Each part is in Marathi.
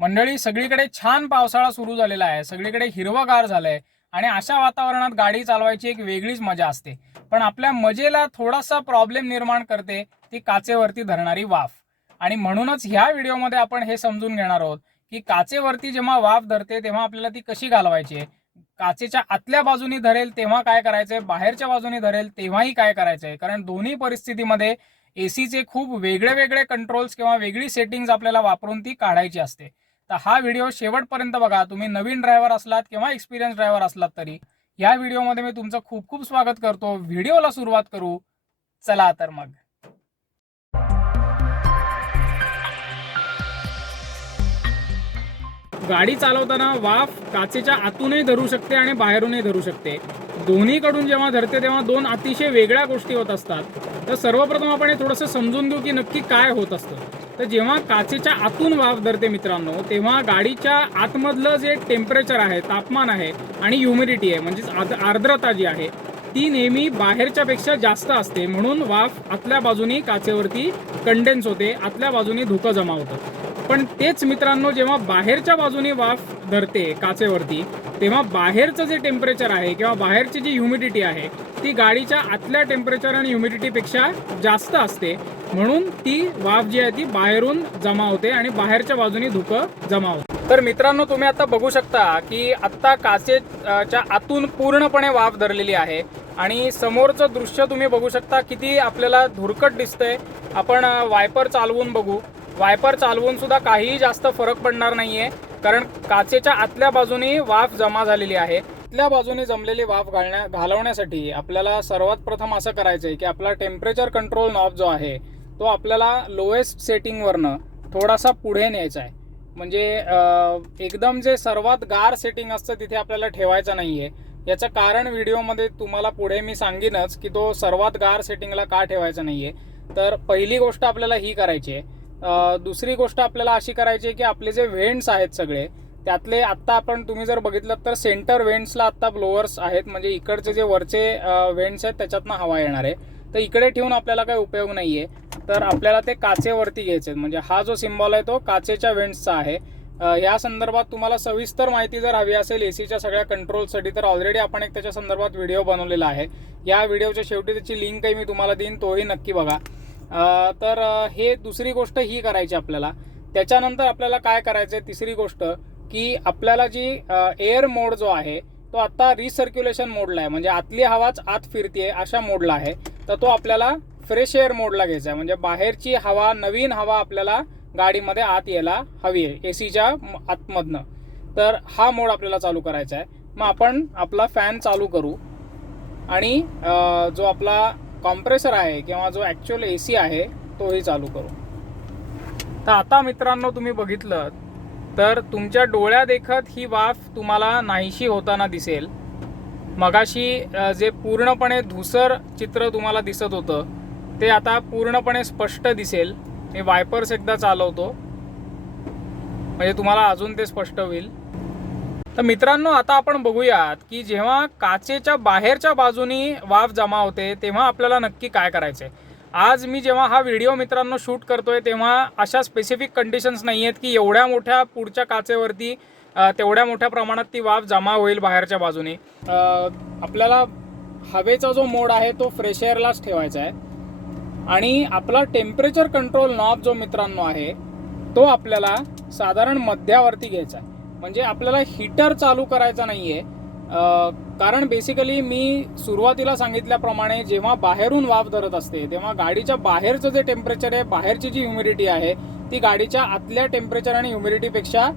मंडळी, सगळीकडे छान पावसाळा सुरू झालेला आहे, सगळीकडे हिरवंगार झालंय आणि अशा वातावरणात गाडी चालवायची एक वेगळीच मजा असते. पण आपल्या मजेला थोडासा प्रॉब्लेम निर्माण करते ती काचेवरती धरणारी वाफ. आणि म्हणूनच ह्या व्हिडिओमध्ये आपण हे समजून घेणार आहोत की काचेवरती जेव्हा वाफ धरते तेव्हा आपल्याला ती कशी घालवायची आहे. काचेच्या आतल्या बाजूनी धरेल तेव्हा काय करायचंय, बाहेरच्या बाजूनी धरेल तेव्हाही काय करायचंय, कारण दोन्ही परिस्थितीमध्ये एसीचे खूप वेगळे वेगळे कंट्रोल्स किंवा वेगळी सेटिंग्स आपल्याला वापरून ती काढायची असते. तर हा व्हिडिओ शेवटपर्यंत बघा. तुम्ही नवीन ड्रायव्हर असलात किंवा एक्सपिरियन्स ड्रायव्हर असलात तरी या व्हिडिओमध्ये मी तुमचं खूप खूप स्वागत करतो. व्हिडिओला सुरुवात करू. चला तर मग. गाडी चालवताना वाफ काचेच्या आतूनही धरू शकते आणि बाहेरूनही धरू शकते. दोन्हीकडून जेव्हा धरते तेव्हा दोन अतिशय वेगळ्या गोष्टी होत असतात. तर सर्वप्रथम आपण हे थोडंसं समजून घेऊ की नक्की काय होत असतं. तर जेव्हा काचेच्या आतून वाफ धरते मित्रांनो, तेव्हा गाडीच्या आतमधलं जे टेम्परेचर आहे, तापमान आहे आणि ह्युमिडिटी आहे म्हणजेच आर्द्रता जी आहे ती नेहमी बाहेरच्या पेक्षा जास्त असते. म्हणून वाफ आतल्या बाजूनी काचेवरती कंडेन्स होते, आतल्या बाजूनी धुकं जमा होतं. पण तेच मित्रांनो, जेव्हा बाहेरच्या बाजूने वाफ धरते काचेवरती तेव्हा बाहेरचं जे टेम्परेचर आहे किंवा बाहेरची जी ह्युमिडिटी आहे ती गाडीच्या आतल्या टेम्परेचर आणि ह्युमिडिटीपेक्षा जास्त असते. म्हणून ती वाफ जी आहे ती बाहेरून जमा होते आणि बाहेरच्या बाजूने धुकं जमा होतं. तर मित्रांनो, तुम्ही आता बघू शकता की आत्ता काचेच्या आतून पूर्णपणे वाफ धरलेली आहे आणि समोरचं दृश्य तुम्ही बघू शकता किती आपल्याला धुरकट दिसतंय. आपण वायपर चालवून बघू. वायपर चालवून सुद्धा काहीही जास्त फरक पडणार नाहीये, कारण काचेच्या आतल्या बाजूने वाफ जमा झालेली आहे. आतल्या बाजूने जमलेली वाफ घालवण्यासाठी आपल्याला सर्वात प्रथम असं करायचंय की आपला टेम्परेचर कंट्रोल नॉब जो आहे तो आपल्याला लोएस्ट सेटिंगवरनं थोडासा पुढे न्यायचा आहे. म्हणजे एकदम जे सर्वात गार सेटिंग असतं तिथे आपल्याला ठेवायचं नाहीये. याचं कारण व्हिडिओमध्ये तुम्हाला पुढे मी सांगेनच की तो सर्वात गार सेटिंगला का ठेवायचा नाहीये. तर पहिली गोष्ट आपल्याला ही करायची आहे. दुसरी गोष्ट आपल्याला अशी करायची आहे की आपले जे व्हेंट्स आहेत सगळे त्यातले आत्ता तुम्ही जर बघितलं तर सेंटर व्हेंट्सला आत्ता ब्लोअर्स आहेत, म्हणजे इकडचे जे वरचे व्हेंट्स आहेत त्याच्यातनं हवा येणार आहे. तर इकडे ठेवून आपल्याला काही उपयोग नाहीये. तर आपल्याला ते काचेवरती घ्यायचे. म्हणजे हा जो सिम्बॉल आहे तो काचेच्या व्हेंट्सचा आहे. या संदर्भात तुम्हाला सविस्तर माहिती जर हवी असेल एसीच्या सगळ्या कंट्रोलसाठी तर ऑलरेडी आपण एक त्याच्या संदर्भात व्हिडिओ बनवलेला आहे. या व्हिडिओच्या शेवटी त्याची लिंकही मी तुम्हाला देईन, तोही नक्की बघा. तर हे दुसरी गोष्ट ही करायची आपल्याला. त्याच्यानंतर आपल्याला काय करायचं, तिसरी गोष्ट की आपल्याला जी एअर मोड जो आहे तो आता रिसर्क्युलेशन मोडला आहे, म्हणजे आतली हवाच आत फिरतीये अशा मोडला आहे. तर तो आपल्याला फ्रेश एअर मोडला घ्यायचा आहे. म्हणजे बाहेरची हवा, नवीन हवा आपल्याला गाडीमध्ये आत यायला हवी आहे एसीच्या आतमधनं. तर हा मोड आपल्याला चालू करायचा आहे. मग आपण आपला फॅन चालू करू आणि जो आपला कॉम्प्रेसर आहे किंवा जो ॲक्च्युअल एसी आहे तोही चालू करू. तर आता मित्रांनो, तुम्ही बघितलं तर तुमच्या डोळ्या देखत ही वाफ तुम्हाला नाहीशी होताना दिसेल. मगाशी जे पूर्णपणे धुसर चित्र तुम्हाला दिसत होतं ते आता पूर्णपणे स्पष्ट दिसेल. मी वायपर्स एकदा चालवतो म्हणजे तुम्हाला अजून ते स्पष्ट होईल. तर मित्रांनो, आता आपण बघूयात की जेव्हा काचेच्या बाहेरच्या बाजूनी वाफ जमा होते तेव्हा आपल्याला नक्की काय करायचंय. आज मी जेव्हा हा व्हिडिओ मित्रांनो शूट करतोय तेव्हा अशा स्पेसिफिक कंडिशन्स नाही आहेत की एवढ्या मोठ्या पुढच्या काचेवरती तेवढ्या मोठ्या प्रमाणात ती वाफ जमा होईल बाहेरच्या बाजूने. आपल्याला हवेचा जो मोड आहे तो फ्रेश एअरलाच ठेवायचा आहे आणि आपला टेम्परेचर कंट्रोल नॉब जो मित्रांनो आहे तो आपल्याला साधारण मध्यावरती घ्यायचा आहे. म्हणजे आपल्याला हीटर चालू करायचा नाहीये. कारण बेसिकली मी सुरुवातीला सांगितल्याप्रमाणे जेव्हा बाहेरून वाफ धरत असते तेव्हा गाडीच्या बाहेरचं जे टेम्परेचर आहे, बाहेरची जी ह्युमिडिटी आहे ती गाडीच्या आतल्या टेम्परेचर आणि ह्युमिडिटीपेक्षा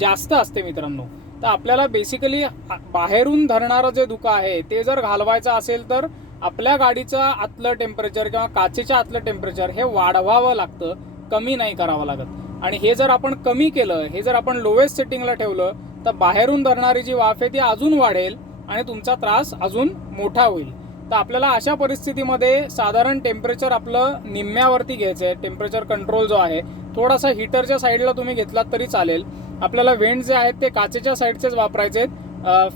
जास्त असते मित्रांनो. तर आपल्याला बेसिकली बाहेरून धरणारं जे धुकं आहे ते जर घालवायचं असेल तर आपल्या गाडीचं आतलं टेम्परेचर किंवा काचेच्या आतलं टेम्परेचर हे वाढवावं लागतं, कमी नाही करावं लागत. आणि हे जर आपण कमी केलं, हे जर आपण लोवेस्ट सेटिंगला ठेवलं तर बाहेरून धरणारी जी वाफ आहे ती अजून वाढेल आणि तुमचा त्रास अजून मोठा होईल. तर आपल्याला अशा परिस्थितीमध्ये साधारण टेम्परेचर आपलं निम्म्यावरती घ्यायचं आहे. टेम्परेचर कंट्रोल जो आहे थोडासा हीटरच्या साईडला तुम्ही घेतलात तरी चालेल. आपल्याला वेंट्स जे आहेत ते काचेच्या साईडचेच वापरायचे आहेत.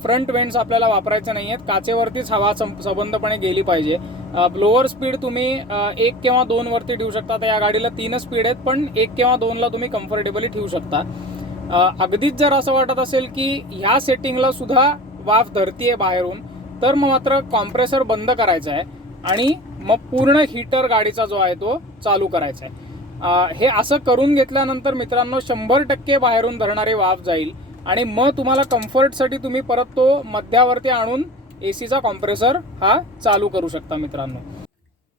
फ्रंट वेंट्स आपल्याला वापरायचे नाही आहेत. काचेवरतीच हवा सबंधपणे गेली पाहिजे. ब्लोअर स्पीड तुम्ही 1 किंवा 2 वरती ठेवू शकता. तर या गाडीला 3 स्पीड आहेत, पण 1 किंवा 2ला तुम्ही कम्फर्टेबली ठेवू शकता. अगदीच जर असं वाटत असेल की ह्या सेटिंगला सुद्धा वाफ धरतीये बाहेरून, तर मग मात्र कॉम्प्रेसर बंद करायचा आहे आणि मग पूर्ण हीटर गाडीचा जो आहे तो चालू करायचा आहे. हे असं करून घेतल्यानंतर मित्रांनो 100% बाहेरून धरणारी वाफ जाईल आणि मग तुम्हाला कम्फर्टसाठी तुम्ही परत तो मध्यावरती आणून एसीचा कॉम्प्रेसर हा चालू करू शकता. मित्रांनो,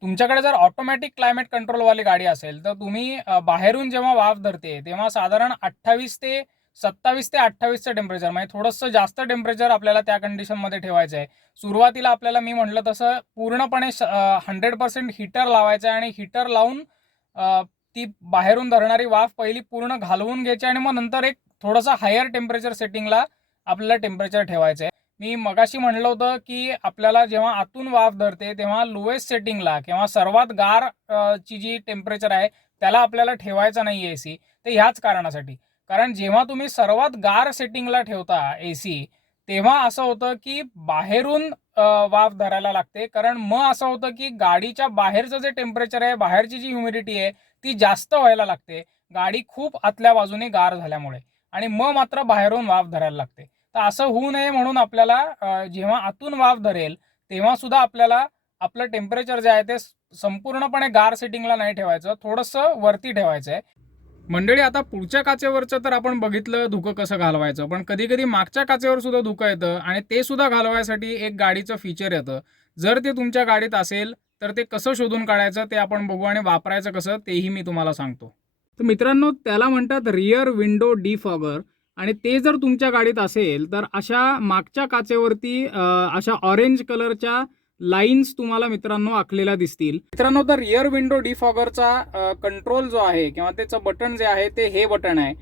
तुमच्याकडे जर ऑटोमॅटिक क्लायमेट कंट्रोलवाली गाडी असेल तर तुम्ही बाहेरून जेव्हा वाफ धरते तेव्हा साधारण 27 ते 28चं टेम्परेचर, म्हणजे थोडंसं जास्त टेम्परेचर आपल्याला त्या कंडिशनमध्ये ठेवायचं आहे. सुरुवातीला आपल्याला मी म्हटलं तसं पूर्णपणे 100% हीटर लावायचं आहे आणि हीटर लावून ती बाहेरून धरणारी वाफ पहिली पूर्ण घालवून घ्यायची आणि मग नंतर एक थोडंसं हायर टेम्परेचर सेटिंगला आपल्याला टेम्परेचर ठेवायचं आहे. मी मगाशी म्हणलं होतं की आपल्याला जेव्हा आतून वाफ धरते तेव्हा लोएस्ट सेटिंगला किंवा सर्वात गार ची जी टेम्परेचर आहे त्याला आपल्याला ठेवायचा नाही एसी. ते ह्याच कारणासाठी, कारण जेव्हा तुम्ही सर्वात गार सेटिंगला ठेवता एसी तेव्हा असं होतं की बाहेरून वाफ धरायला लागते, कारण मग असं होतं की गाडीच्या बाहेरचं जे टेम्परेचर आहे, बाहेरची जी ह्युमिडिटी आहे ती जास्त व्हायला लागते गाडी खूप आतल्या बाजूने गार झाल्यामुळे, आणि मग मात्र बाहेरून वाफ धरायला लागते. तर असं होऊ नये म्हणून आपल्याला जेव्हा आतून वाफ धरेल तेव्हा सुद्धा आपल्याला आपलं टेम्परेचर जे आहे ते संपूर्णपणे गार सेटिंगला नाही ठेवायचं, थोडंसं वरती ठेवायचं आहे. मंडळी, आता पुढच्या काचेवरचं तर आपण बघितलं धुकं कसं घालवायचं, पण कधी कधी मागच्या काचेवर सुद्धा धुकं येतं आणि ते सुद्धा घालवायसाठी एक गाडीचं फीचर येतं. जर ते तुमच्या गाडीत असेल तर ते कसं शोधून काढायचं ते आपण बघू आणि वापरायचं कसं तेही मी तुम्हाला सांगतो. तर मित्रांनो, त्याला म्हणतात रिअर विंडो डिफॉगर, आणि ते जर तुमच्या गाडीत असेल तर अशा मागच्या काचेवरती अशा ऑरेंज कलरच्या लाईन्स तुम्हाला मित्रांनो आखलेल्या दिसतील. मित्रांनो, तर रिअर विंडो डिफॉगरचा कंट्रोल जो आहे किंवा त्याचं बटन जे आहे ते हे बटन आहे.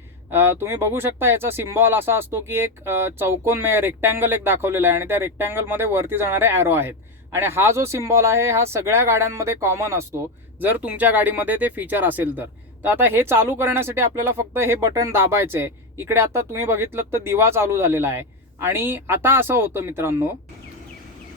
तुम्ही बघू शकता याचा सिम्बॉल असा असतो की एक चौकोन रेक्टँगल एक दाखवलेला आहे आणि त्या रेक्टँगलमध्ये वरती जाणारे ॲरो आहेत, आणि हा जो सिम्बॉल आहे हा सगळ्या गाड्यांमध्ये कॉमन असतो जर तुमच्या गाडीमध्ये ते फीचर असेल तर. आता हे चालू करण्यासाठी आपल्याला फक्त हे बटन दाबायचं आहे. इकडे आता तुम्ही बघितलं तर दिवा चालू झालेला आहे, आणि आता असं होतं मित्रांनो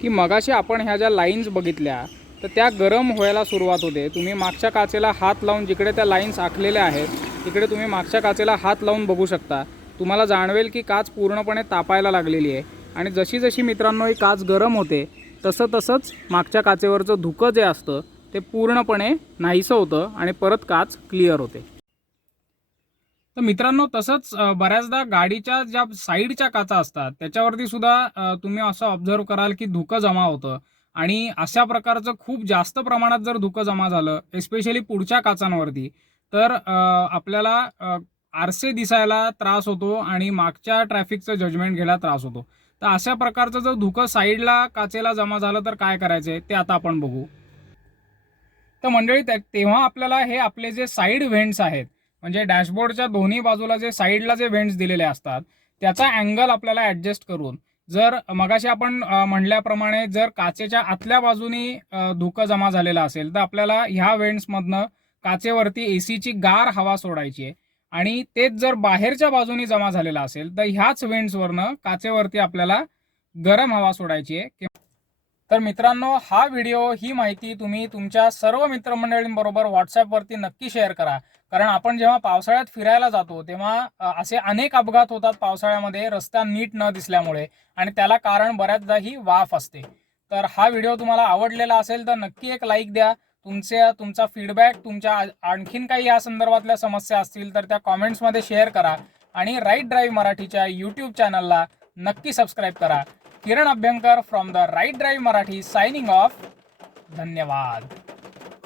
की मगाशी आपण ह्या ज्या लाईन्स बघितल्या तर त्या गरम व्हायला सुरुवात होते. तुम्ही मागच्या काचेला हात लावून जिकडे त्या लाईन्स आखलेल्या आहेत तिकडे तुम्ही मागच्या काचेला हात लावून बघू शकता. तुम्हाला जाणवेल की काच पूर्णपणे तापायला लागलेली आहे, आणि जशी जशी मित्रांनो ही काच गरम होते तसंच मागच्या काचेवरचं धुकं जे असतं ते पूर्णपणे नाहीसं होतं आणि परत काच क्लिअर होते. तर मित्रांनो, तसंच बऱ्याचदा गाडीच्या ज्या साईडच्या काचा असतात त्याच्यावरती सुद्धा तुम्ही असं ऑब्झर्व कराल की धुकं जमा होतं, आणि अशा प्रकारचं खूप जास्त प्रमाणात जर धुकं जमा झालं एस्पेशली पुढच्या काचांवरती तर आपल्याला आरसे दिसायला त्रास होतो आणि मागच्या ट्रॅफिकचं जजमेंट घ्यायला त्रास होतो. तर अशा प्रकारचं जर धुकं साईडला काचेला जमा झालं तर काय करायचंय ते आता आपण बघू. तर मंडळी, तेव्हा आपल्याला हे आपले जे साईड व्हेंट्स आहेत, म्हणजे डॅशबोर्डच्या दोन्ही बाजूला जे साईडला जे व्हेंट्स दिलेले असतात त्याचा अँगल आपल्याला ॲडजस्ट करून, जर मगाशी आपण म्हणल्याप्रमाणे जर काचेच्या आतल्या बाजूनी धुकं जमा झालेलं असेल तर आपल्याला ह्या व्हेंट्समधनं काचेवरती एसीची गार हवा सोडायची आहे, आणि तेच जर बाहेरच्या बाजूनी जमा झालेलं असेल तर ह्याच व्हेंट्सवरनं काचेवरती आपल्याला गरम हवा सोडायची आहे. तर मित्रांनो, हा व्हिडिओ, ही माहिती तुम्ही तुमच्या सर्व मित्रमंडळींबरोबर व्हॉट्सॲपवरती नक्की शेअर करा, कारण आपण जेव्हा पावसाळ्यात फिरायला जातो तेव्हा असे अनेक अपघात होतात पावसाळ्यामध्ये रस्ता नीट न दिसल्यामुळे, आणि त्याला कारण बऱ्याचदा ही वाफ असते. तर हा व्हिडिओ तुम्हाला आवडलेला असेल तर नक्की एक लाईक द्या. तुमचा फीडबॅक, तुमच्या आणखीन काही या संदर्भातल्या समस्या असतील तर त्या कॉमेंट्समध्ये शेअर करा, आणि राईट ड्राईव्ह मराठीच्या यूट्यूब चॅनलला नक्की सबस्क्राईब करा. Kiran Abhyankar from the right drive Marathi signing off. धन्यवाद.